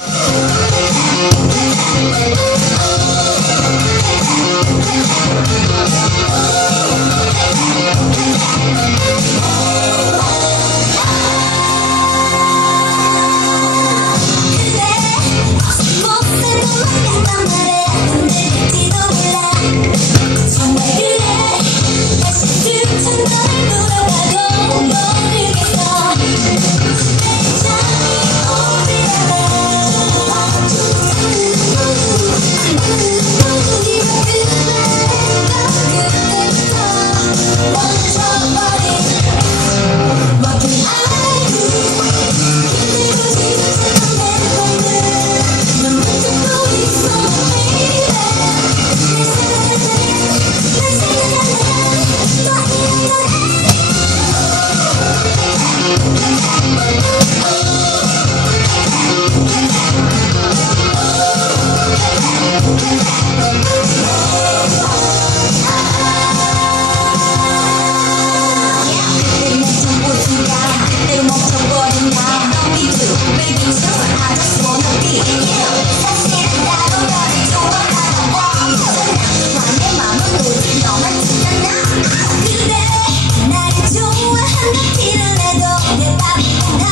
I'm Oh,